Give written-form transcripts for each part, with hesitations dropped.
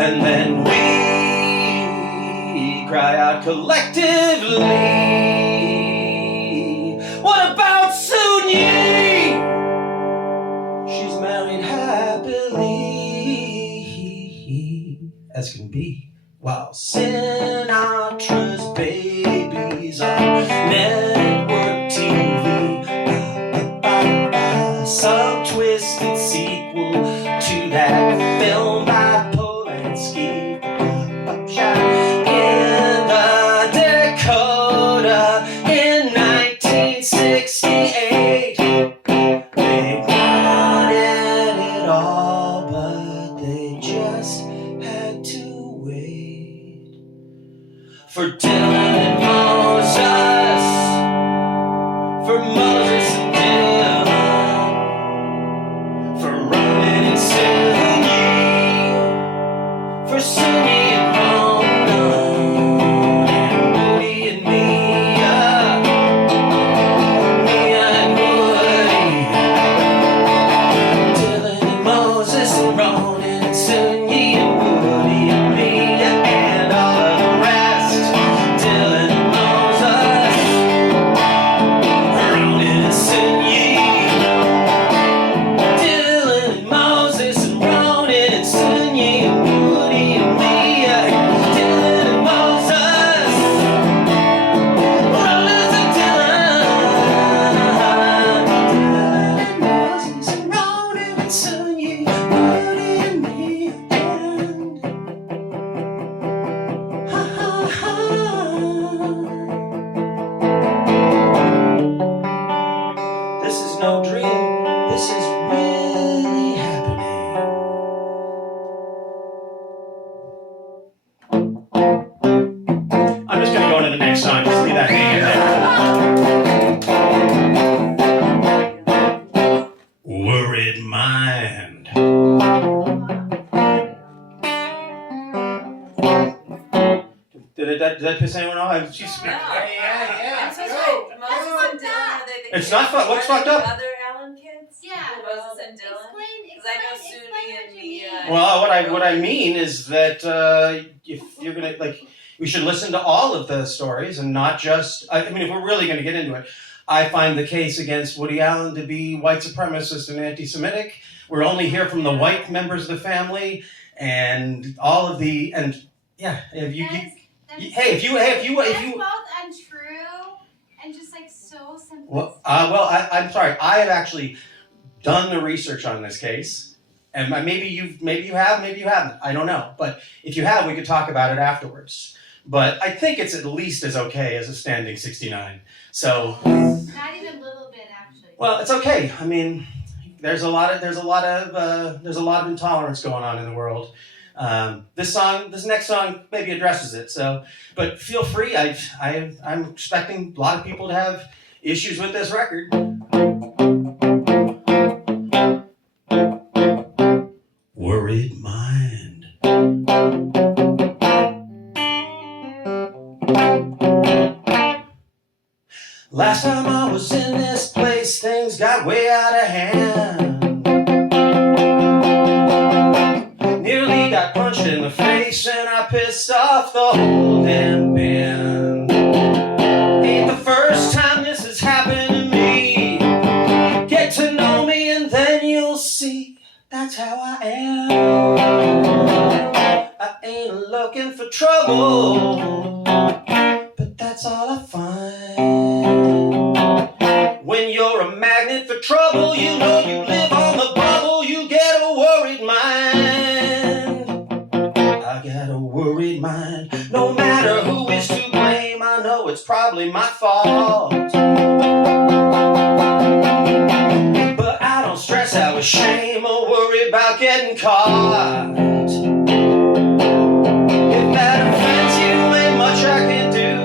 and then we cry out collectively. What about Soon Yi? She's married happily as can be, while Sinatra's babies on network TV. Some twisted sequel to that film by Polanski. In the Dakota in 1968. They wanted it all, but they just had to wait for Dylan and Moses, for Moses and Dylan, for Ronan and Soon Yi, for Soon Yi and Ronan, and Woody and Mia, Mia and Woody, Dylan and Moses and Ronan and Soon Yi and Woody and Mia and all of the rest. Dylan and Moses, Ronan and Soon Yi. Dylan and Moses and Ronan and Soon Yi and Woody and Mia. Dylan and Moses, Ronan and Dylan. Dylan and Moses and Ronan and Soon Yi, Woody and Mia and ha ha ha. This is no dream, this is really happening. I'm just gonna go into the next song, just leave that hanging there. Worried mind. Did that piss anyone off? She's, No. Yeah. I'm so Go. sorry. Moses That's and Dylan, are they the It's not kids? fu- what's Are they fucked up? The other Allen kids? Yeah. Moses and Dylan. Because I know Suni and Mia. well, what I mean is that if you're gonna we should listen to all of the stories and not just. I mean, if we're really gonna get into it, I find the case against Woody Allen to be white supremacist and anti-Semitic. We're only here from the white members of the family and all of the yeah. If you That's both untrue and just like so simple. I'm sorry. I have actually done the research on this case, and maybe you have, maybe you haven't. I don't know. But if you have, we could talk about it afterwards. But I think it's at least as okay as a standing 69. So Not even a little bit, actually. well, it's okay. I mean, there's a lot of intolerance going on in the world. This next song maybe addresses it. So, but feel free. I'm expecting a lot of people to have issues with this record. Worried mind. Last time I was in this place, things got way out of hand. Nearly got punched in the face and I pissed off the whole damn band. Ain't the first time this has happened to me. Get to know me and then you'll see that's how I am. I ain't looking for trouble, but that's all I find. When you're a magnet for trouble, you know you live on the bubble, you get a worried mind. I got a worried mind. No matter who is to blame, I know it's probably my fault. But I don't stress out with shame or worry about getting caught. If that offends you, ain't much I can do.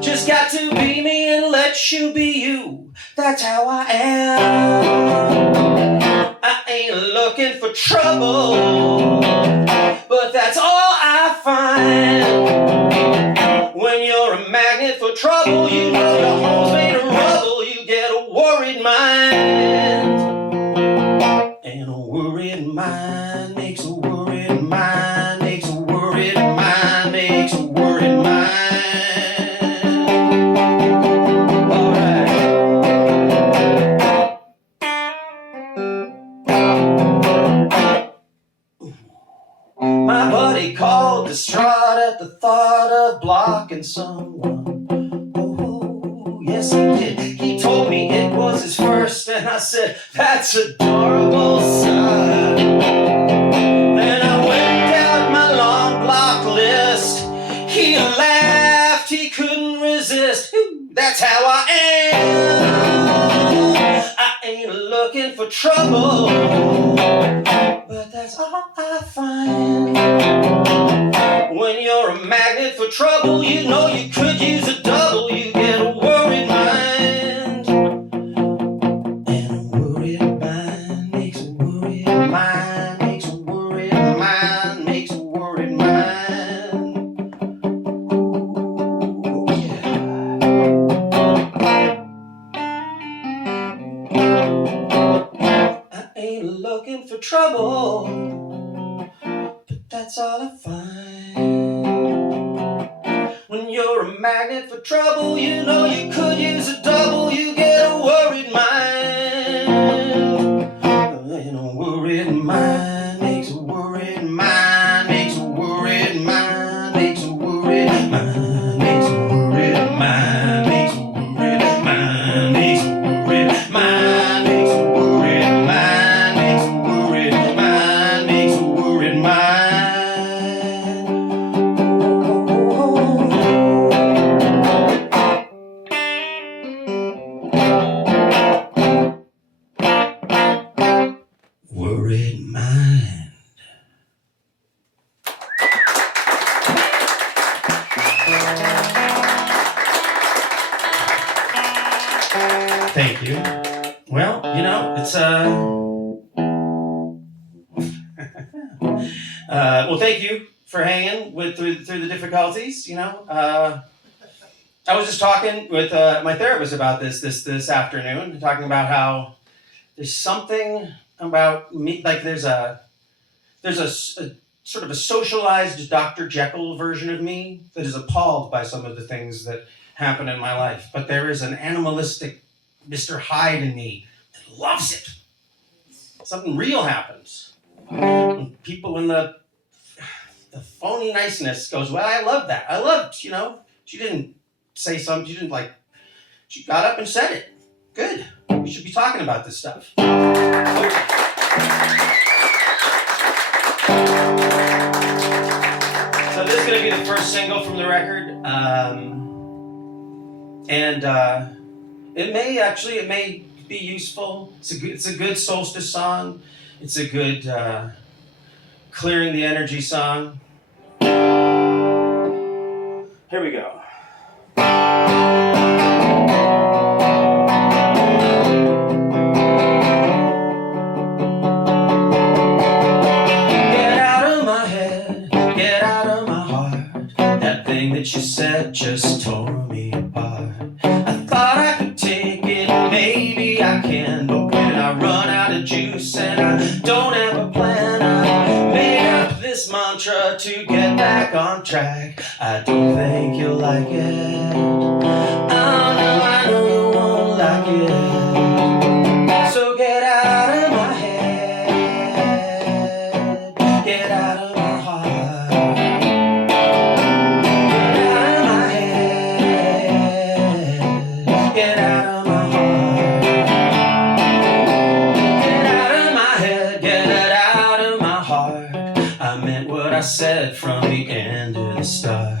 Just got to be me and let you be you. That's how I am. I ain't looking for trouble, but that's all I find. When you're a magnet for trouble, you know your home's made of rubble. You get a worried mind, and a worried mind makes a worried mind My buddy called, distraught at the thought of blocking someone. Oh, yes he did. He told me it was his first, and I said, that's adorable, son. Then I went down my long block list. He laughed, he couldn't resist. That's how I am. I ain't looking for trouble, but that's all I find. When you're a magnet for trouble, you know you could use a double. You get a worried mind, and a worried mind makes a worried mind, makes a worried mind, makes a worried mind. Ooh, yeah. I ain't looking for trouble, but that's all I find. When you're a magnet for trouble, you know you could use a double. You get a worried mind, and a worried mind makes a worried mind, makes a worried mind, makes a worried mind, makes a worried mind, makes a worried mind, makes a worried mind, makes a worried mind, makes a worried mind, makes a worried mind. Worried mind. Thank you. Well, you know, it's well, thank you for hanging through the difficulties. You know, I was just talking with my therapist about this afternoon, talking about how there's something about me, like there's a sort of a socialized Dr. Jekyll version of me that is appalled by some of the things that happen in my life, but there is an animalistic Mr. Hyde in me that loves it. Something real happens when people in the phony niceness goes, well, I love that. I loved, you know, she didn't say something, she got up and said it. Good. We should be talking about this stuff. So this is going to be the first single from the record. And it may be useful. It's a good solstice song. It's a good clearing the energy song. Here we go. Get out of my head, get out of my heart. That thing that you said just tore me apart. I thought I could take it, maybe I can, but when I run out of juice and I don't have a plan, I made up this mantra to get back on track. I don't think you'll like it. I know you won't like it. So get out of my head, get out of my heart. Get out of my head, get out of my heart. Get out of my head, get out of my heart. I meant what I said from the end to the start.